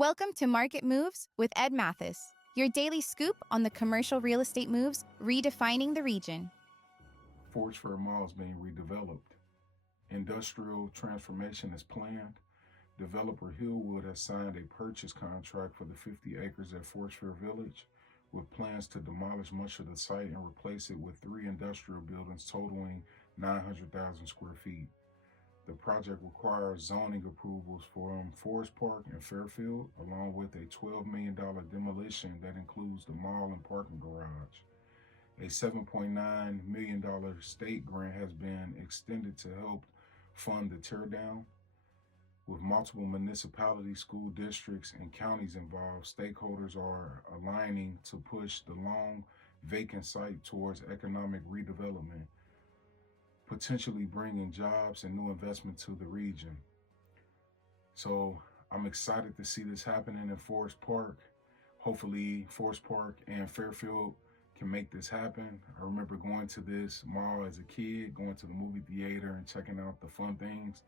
Welcome to Market Moves with Ed Mathis, your daily scoop on the commercial real estate moves redefining the region. Forest Fair Mall is being redeveloped. Industrial transformation is planned. Developer Hillwood has signed a purchase contract for the 50 acres at Forest Fair Village, with plans to demolish much of the site and replace it with 3 industrial buildings totaling 900,000 square feet. The project requires zoning approvals from Forest Park and Fairfield, along with a $12 million demolition that includes the mall and parking garage. A $7.9 million state grant has been extended to help fund the teardown. With multiple municipalities, school districts, and counties involved, stakeholders are aligning to push the long-vacant site towards economic redevelopment, potentially bringing jobs and new investment to the region. So I'm excited to see this happening in Forest Park. Hopefully Forest Park and Fairfield can make this happen. I remember going to this mall as a kid, going to the movie theater and checking out the fun things.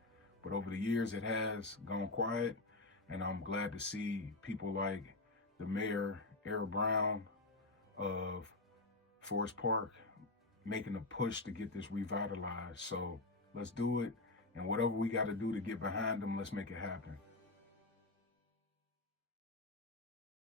But over the years, it has gone quiet, and I'm glad to see people like the Mayor Aharon Brown of Forest Park making a push to get this revitalized. So let's do it, and whatever we got to do to get behind them, let's make it happen.